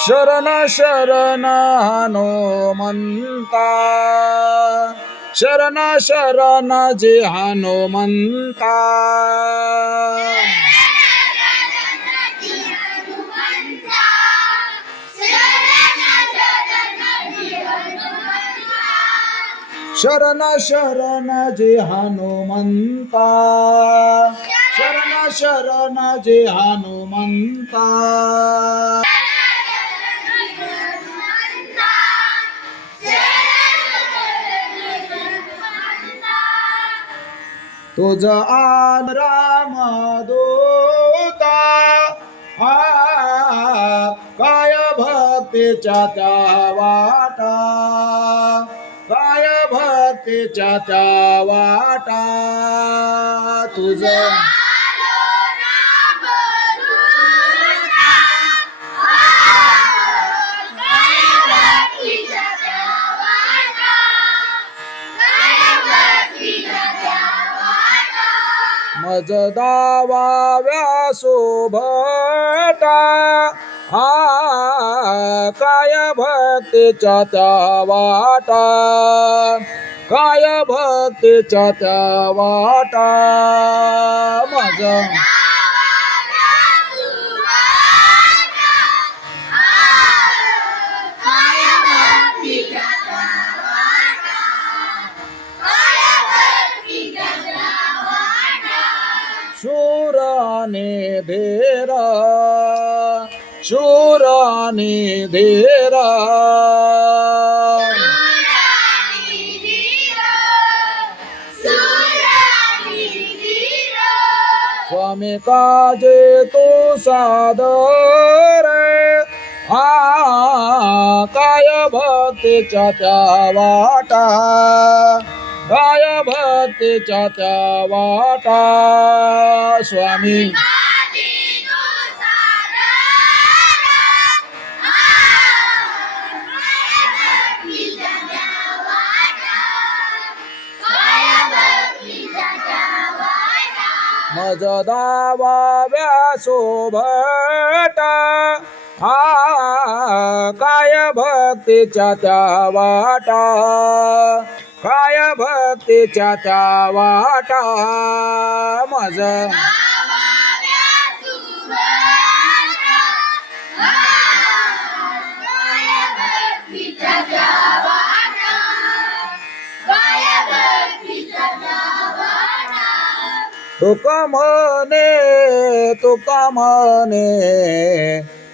शरण शरण हनुमंता शरण शरण जे हनुमंता शरण शरण जे हनुमंता शरण शरण जे हनुमंता तुझ आन राम दूता काय भक्तीच्या त्या वाटा काय भक्तीच्या त्या वाटा तुझ मज दावा व्यासोभटा काय भक्तीच्या त्या वाटा काय भक्तीच्या त्या वाटा मज शूराने धीरा शूराने धीरा स्वामी काजे तू सादर काय भक्तीच्या त्या वाटा काय भक्तीच्या त्या वाटा स्वामी मज दावा व्यासोभटा काय भक्तीच्या त्या वाटा काय भक्तीच्या त्या वाटा मज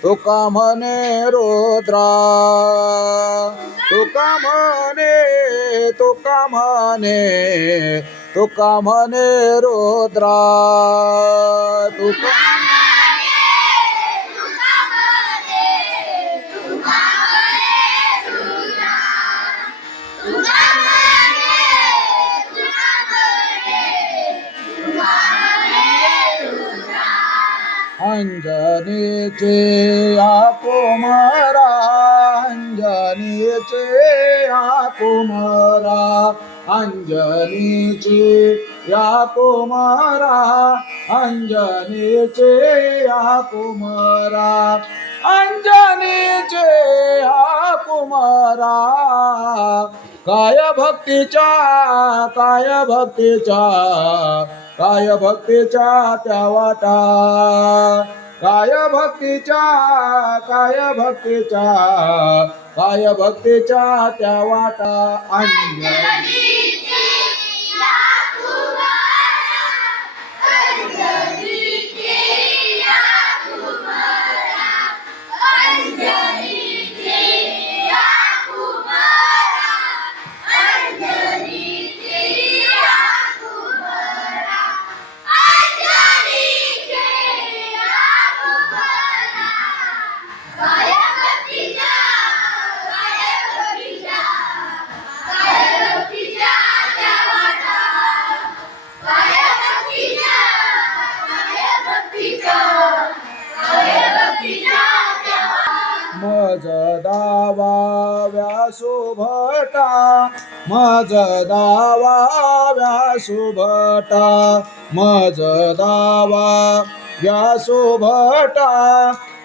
तुका म्हणे रुद्रा तुका म्हणे रुद्रा तुका अंजनीचे कुमारा अंजनीचे कुमारा अंजनीचे कुमारा अंजनीचे कुमारा अंजनीचे कुमारा काय भक्तीच्या काय भक्तीच्या त्या वाटा काय भक्तीच्या त्या वाटा अंजनी मज दावा व्यासोभटा मज दावा व्यासोभटा मज दावा व्यासोभटा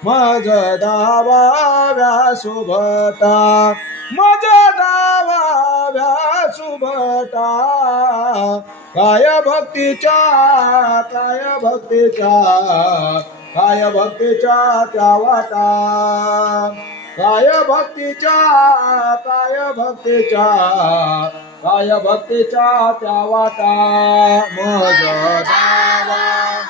मज दावा शुभता मज दावा शुभता काय भक्तीच्या काय भक्तीच्या त्या वाटा काय भक्तीच्या काय भक्तीच्या त्या वाटा मज दावा